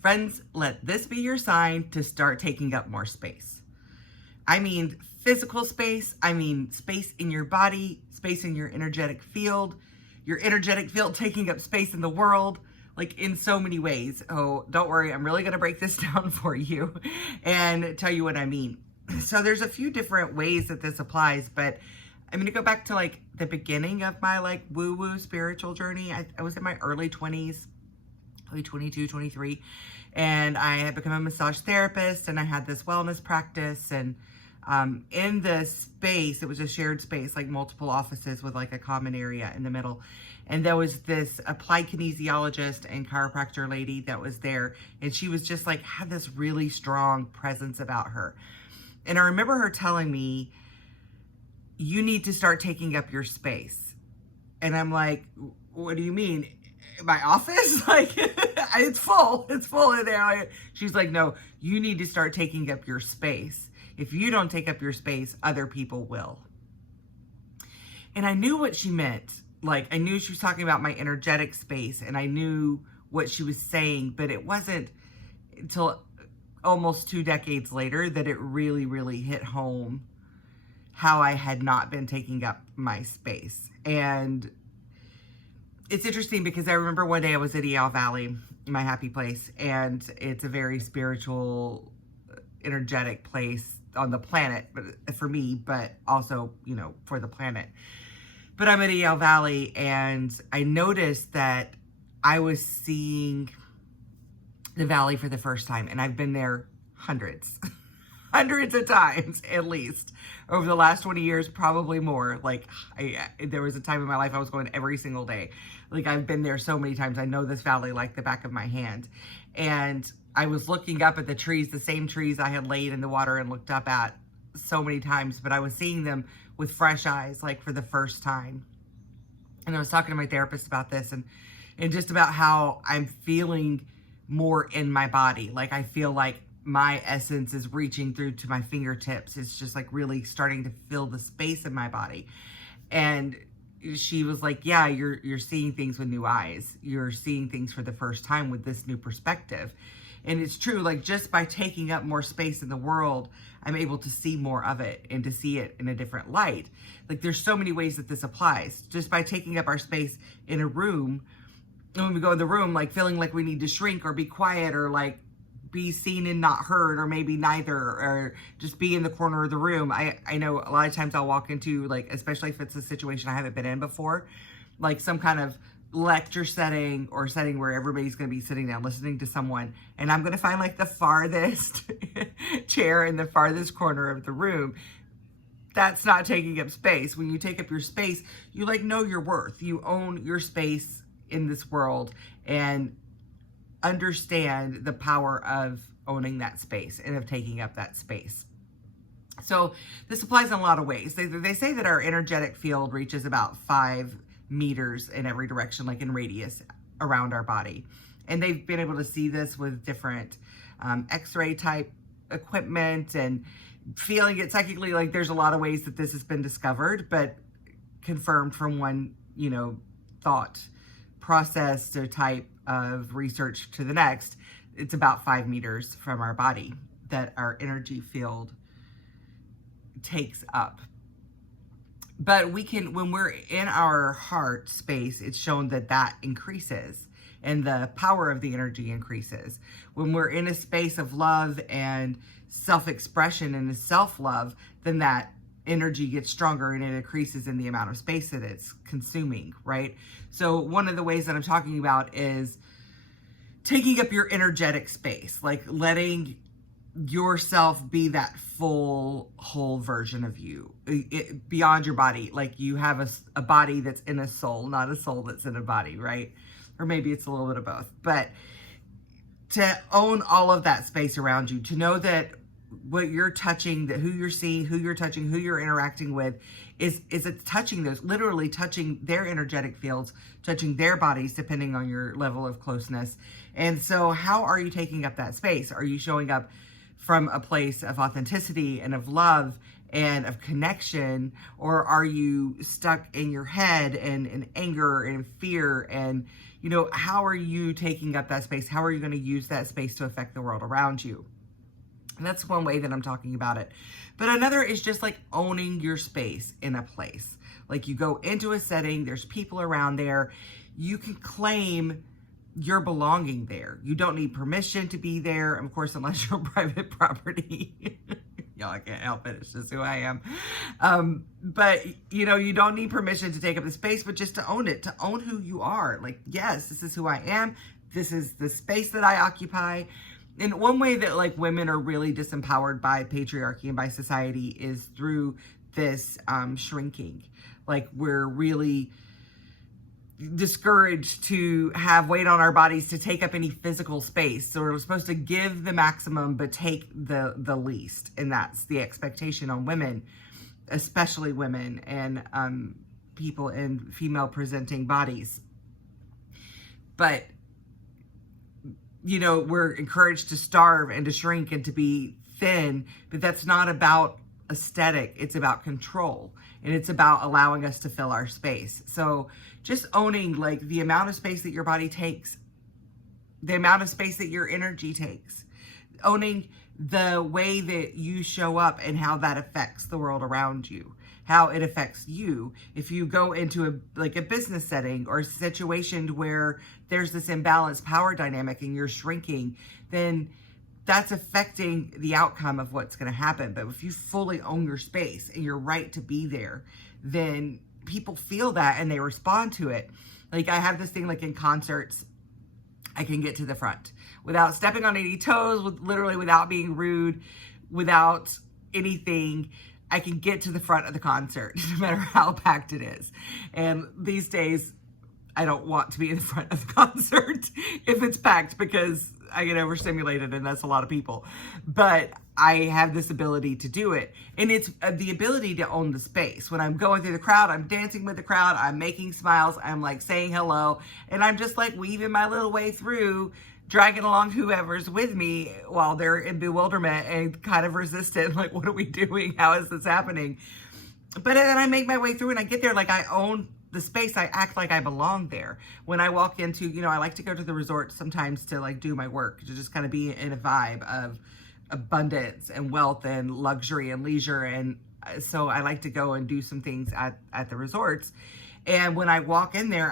Friends, let this be your sign to start taking up more space. I mean physical space, I mean space in your body, space in your energetic field taking up space in the world, like in so many ways. Oh, don't worry, I'm really gonna break this down for you and tell you what I mean. So there's a few different ways that this applies, but I'm gonna go back to like the beginning of my like woo-woo spiritual journey. I was in my early 20s, probably 22, 23, and I had become a massage therapist, and I had this wellness practice, and in the space, it was a shared space, like multiple offices with like a common area in the middle. And there was this applied kinesiologist and chiropractor lady that was there, and she was just like, had this really strong presence about her. And I remember her telling me, you need to start taking up your space. And I'm like, what do you mean? My office? Like, it's full in there. She's like, no, you need to start taking up your space. If you don't take up your space, other people will. And I knew what she meant. Like, I knew she was talking about my energetic space, and I knew what she was saying, but it wasn't until almost 2 decades later that it really, really hit home how I had not been taking up my space. And it's interesting because I remember one day I was at Eyal Valley, my happy place, and it's a very spiritual, energetic place on the planet, but for me, but also, you know, for the planet. But I'm at Eyal Valley, and I noticed that I was seeing the valley for the first time, and I've been there hundreds of times at least over the last 20 years, probably more. Like, there was a time in my life I was going every single day. Like, I've been there so many times. I know this valley like the back of my hand. And I was looking up at the trees, the same trees I had laid in the water and looked up at so many times, but I was seeing them with fresh eyes, like for the first time. And I was talking to my therapist about this, and just about how I'm feeling more in my body. Like, I feel like my essence is reaching through to my fingertips. It's just like really starting to fill the space in my body. And she was like, yeah, you're seeing things with new eyes. You're seeing things for the first time with this new perspective. And it's true, like, just by taking up more space in the world, I'm able to see more of it and to see it in a different light. Like, there's so many ways that this applies. Just by taking up our space in a room, and when we go in the room, like, feeling like we need to shrink or be quiet or like be seen and not heard, or maybe neither, or just be in the corner of the room. I know a lot of times I'll walk into, like, especially if it's a situation I haven't been in before, like some kind of lecture setting or setting where everybody's going to be sitting down listening to someone, and I'm going to find like the farthest chair in the farthest corner of the room. That's not taking up space. When you take up your space, you like know your worth. You own your space in this world and understand the power of owning that space and of taking up that space. So this applies in a lot of ways. They say that our energetic field reaches about 5 meters in every direction, like in radius around our body. And they've been able to see this with different X-ray type equipment and feeling it psychically. Like, there's a lot of ways that this has been discovered, but confirmed from one, you know, thought process or type of research to the next. It's about 5 meters from our body that our energy field takes up. But we can, when we're in our heart space, it's shown that that increases and the power of the energy increases. When we're in a space of love and self-expression and self-love, then that energy gets stronger and it increases in the amount of space that it's consuming, right? So one of the ways that I'm talking about is taking up your energetic space, like letting yourself be that full, whole version of you, beyond your body. Like, you have a body that's in a soul, not a soul that's in a body, right? Or maybe it's a little bit of both. But to own all of that space around you, to know that what you're touching, that who you're seeing, who you're touching, who you're interacting with is it touching those, literally touching their energetic fields, touching their bodies, depending on your level of closeness. And so how are you taking up that space? Are you showing up from a place of authenticity and of love and of connection, or are you stuck in your head and in anger and fear and, how are you taking up that space? How are you going to use that space to affect the world around you? And that's one way that I'm talking about it. But another is just like owning your space in a place. Like you go into a setting, there's people around there, you can claim your belonging there. You don't need permission to be there, of course, unless you're private property. Y'all, I can't help it. It's just who I am. But you don't need permission to take up the space, but just to own it, to own who you are. Like, yes, this is who I am. This is the space that I occupy. And one way that like women are really disempowered by patriarchy and by society is through this shrinking. Like we're really discouraged to have weight on our bodies to take up any physical space. So we're supposed to give the maximum but take the least. And that's the expectation on women, especially women and people in female presenting bodies. But we're encouraged to starve and to shrink and to be thin, but that's not about aesthetic. It's about control, and it's about allowing us to fill our space. So just owning like the amount of space that your body takes, the amount of space that your energy takes, owning the way that you show up and how that affects the world around you, how it affects you. If you go into a business setting or a situation where there's this imbalanced power dynamic and you're shrinking, then that's affecting the outcome of what's going to happen. But if you fully own your space and your right to be there, then people feel that and they respond to it. Like I have this thing like in concerts, I can get to the front without stepping on any toes, literally without being rude, without anything. I can get to the front of the concert, no matter how packed it is. And these days, I don't want to be in the front of the concert if it's packed because I get overstimulated and that's a lot of people. But I have this ability to do it. And it's the ability to own the space. When I'm going through the crowd, I'm dancing with the crowd, I'm making smiles, I'm like saying hello, and I'm just like weaving my little way through, dragging along whoever's with me while they're in bewilderment and kind of resistant. Like, what are we doing? How is this happening? But then I make my way through and I get there like I own the space. I act like I belong there. When I walk into, I like to go to the resort sometimes to like do my work, to just kind of be in a vibe of abundance and wealth and luxury and leisure. And so I like to go and do some things at the resorts. And when I walk in there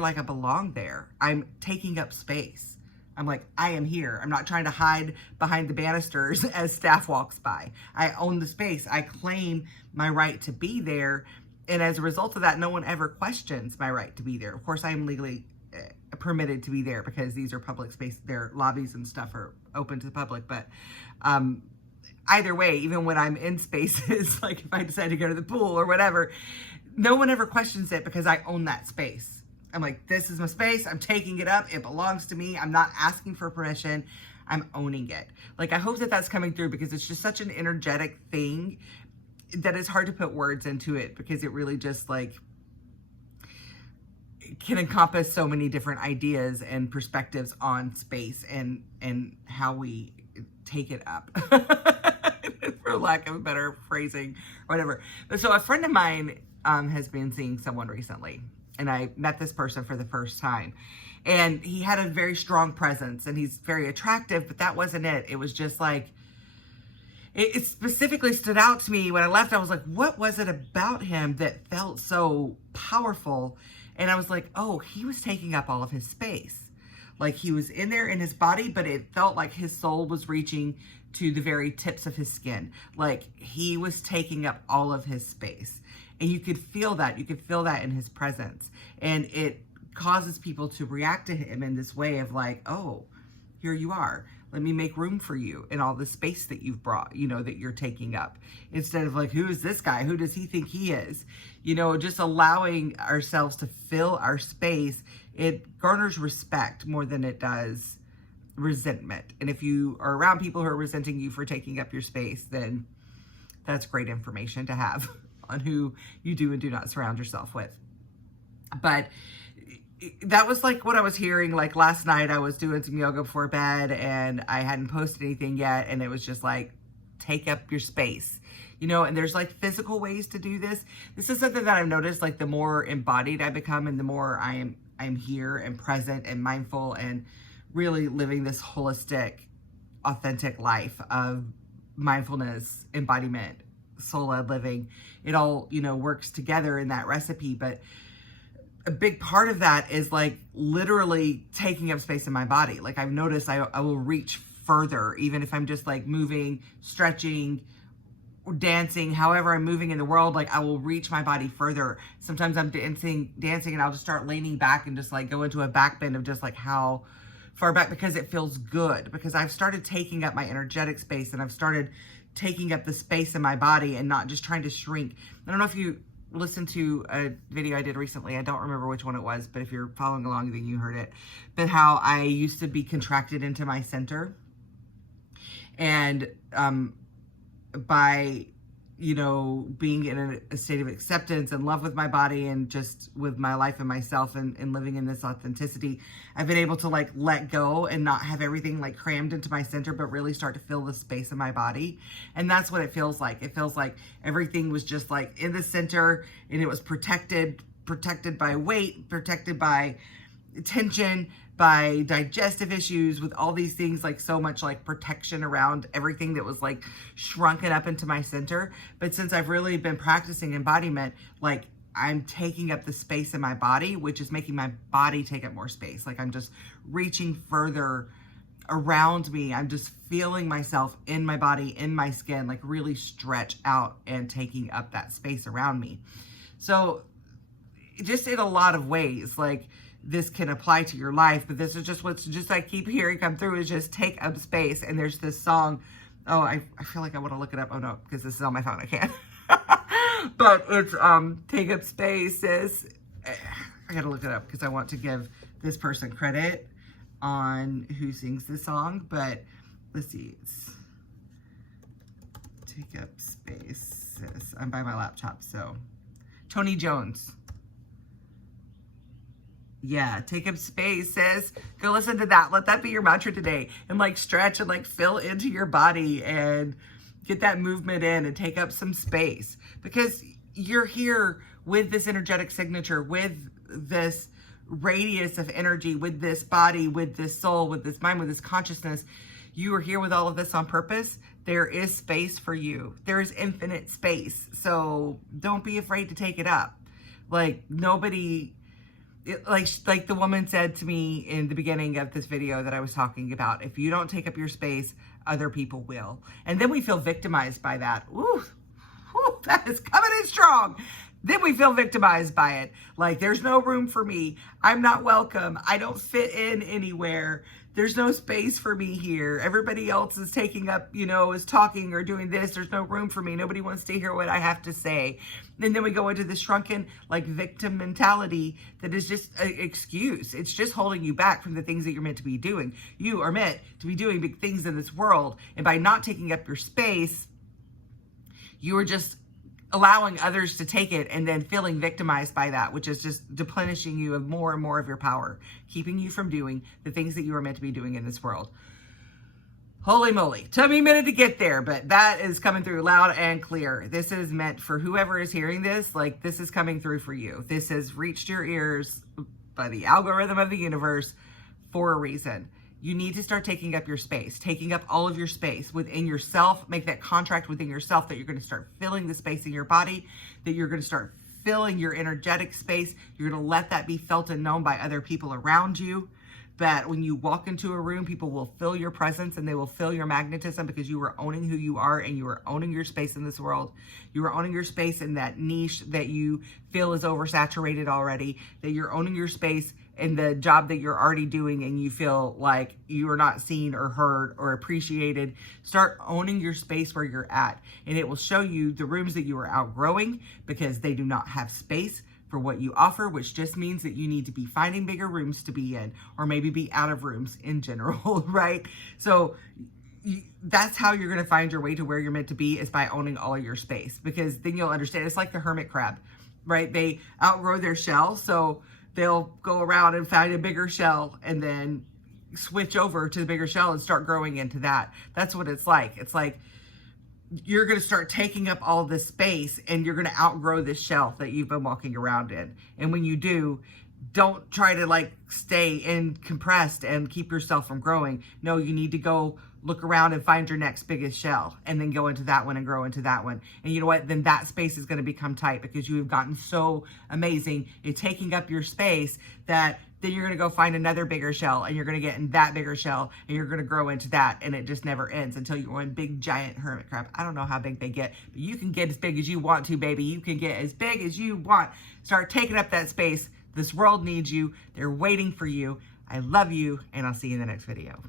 like I belong there. I'm taking up space. I'm like, I am here. I'm not trying to hide behind the banisters as staff walks by. I own the space. I claim my right to be there. And as a result of that, no one ever questions my right to be there. Of course, I am legally permitted to be there because these are public space. Their lobbies and stuff are open to the public. But either way, even when I'm in spaces, like if I decide to go to the pool or whatever, no one ever questions it because I own that space. I'm like, this is my space. I'm taking it up. It belongs to me. I'm not asking for permission. I'm owning it. Like, I hope that that's coming through because it's just such an energetic thing that it's hard to put words into it because it really just like can encompass so many different ideas and perspectives on space and how we take it up, for lack of a better phrasing or whatever. But so a friend of mine has been seeing someone recently. And I met this person for the first time, and he had a very strong presence and he's very attractive, but that wasn't it. It was just like, it specifically stood out to me when I left. I was like, what was it about him that felt so powerful? And I was like, oh, he was taking up all of his space. Like he was in there in his body, but it felt like his soul was reaching to the very tips of his skin. Like he was taking up all of his space. And you could feel that. You could feel that in his presence. And it causes people to react to him in this way of like, oh, here you are. Let me make room for you in all the space that you've brought, that you're taking up. Instead of like, who is this guy? Who does he think he is? Just allowing ourselves to fill our space, it garners respect more than it does resentment. And if you are around people who are resenting you for taking up your space, then that's great information to have on who you do and do not surround yourself with. But that was like what I was hearing. Like last night I was doing some yoga before bed and I hadn't posted anything yet. And it was just like, take up your space, and there's like physical ways to do this. This is something that I've noticed, like the more embodied I become and the more I I'm here and present and mindful and really living this holistic, authentic life of mindfulness, embodiment, soul-led living. It all, works together in that recipe. But a big part of that is like literally taking up space in my body. Like I've noticed I will reach further, even if I'm just like moving, stretching, dancing, however I'm moving in the world, like I will reach my body further. Sometimes I'm dancing and I'll just start leaning back and just like go into a back bend of just like how far back, because it feels good, because I've started taking up my energetic space and I've started taking up the space in my body and not just trying to shrink. I don't know if you listened to a video I did recently. I don't remember which one it was, but if you're following along, then you heard it. But how I used to be contracted into my center. And by, being in a state of acceptance and love with my body and just with my life and myself and living in this authenticity, I've been able to like let go and not have everything like crammed into my center, but really start to fill the space in my body. And that's what it feels like. It feels like everything was just like in the center and it was protected by weight, protected by tension, by digestive issues, with all these things, like so much like protection around everything that was like shrunken up into my center. But since I've really been practicing embodiment, like I'm taking up the space in my body, which is making my body take up more space. Like I'm just reaching further around me. I'm just feeling myself in my body, in my skin, like really stretch out and taking up that space around me. So just in a lot of ways, like this can apply to your life, but this is just what's just I keep hearing come through is just take up space. And there's this song. Oh, I feel like I want to look it up. Oh no, because this is on my phone. I can't. But it's take up space, sis. I gotta look it up because I want to give this person credit on who sings this song. But let's see, it's take up space, sis. I'm by my laptop, so Tony Jones. Yeah, take up space, sis. Go listen to that. Let that be your mantra today. And like stretch and like fill into your body and get that movement in and take up some space. Because you're here with this energetic signature, with this radius of energy, with this body, with this soul, with this mind, with this consciousness. You are here with all of this on purpose. There is space for you. There is infinite space. So don't be afraid to take it up. Like nobody... like the woman said to me in the beginning of this video that I was talking about, if you don't take up your space, other people will. And then we feel victimized by that. Ooh, that is coming in strong. Then we feel victimized by it. Like there's no room for me. I'm not welcome. I don't fit in anywhere. There's no space for me here. Everybody else is taking up, is talking or doing this. There's no room for me. Nobody wants to hear what I have to say. And then we go into this shrunken, like victim mentality that is just an excuse. It's just holding you back from the things that you're meant to be doing. You are meant to be doing big things in this world. And by not taking up your space, you are just allowing others to take it and then feeling victimized by that, which is just deplenishing you of more and more of your power, keeping you from doing the things that you are meant to be doing in this world. Holy moly. Took me a minute to get there, but that is coming through loud and clear. This is meant for whoever is hearing this. Like this is coming through for you. This has reached your ears by the algorithm of the universe for a reason. You need to start taking up your space, taking up all of your space within yourself. Make that contract within yourself that you're going to start filling the space in your body, that you're going to start filling your energetic space. You're going to let that be felt and known by other people around you. That when you walk into a room, people will feel your presence and they will feel your magnetism because you are owning who you are and you are owning your space in this world. You are owning your space in that niche that you feel is oversaturated already, that you're owning your space in the job that you're already doing and you feel like you are not seen or heard or appreciated. Start owning your space where you're at, and it will show you the rooms that you are outgrowing because they do not have space for what you offer, which just means that you need to be finding bigger rooms to be in, or maybe be out of rooms in general, right? So that's how you're going to find your way to where you're meant to be, is by owning all of your space, because then you'll understand. It's like the hermit crab, right? They outgrow their shell, so they'll go around and find a bigger shell and then switch over to the bigger shell and start growing into that. That's what it's like. It's like you're going to start taking up all this space and you're going to outgrow this shell that you've been walking around in. And when you do, Don't try to like stay in compressed and keep yourself from growing. No, you need to go look around and find your next biggest shell and then go into that one and grow into that one. And you know what? Then that space is going to become tight because you have gotten so amazing at taking up your space that then you're going to go find another bigger shell and you're going to get in that bigger shell and you're going to grow into that, and it just never ends until you're in big giant hermit crab. I don't know how big they get, but you can get as big as you want to, baby. You can get as big as you want. Start taking up that space. This world needs you. They're waiting for you. I love you, and I'll see you in the next video.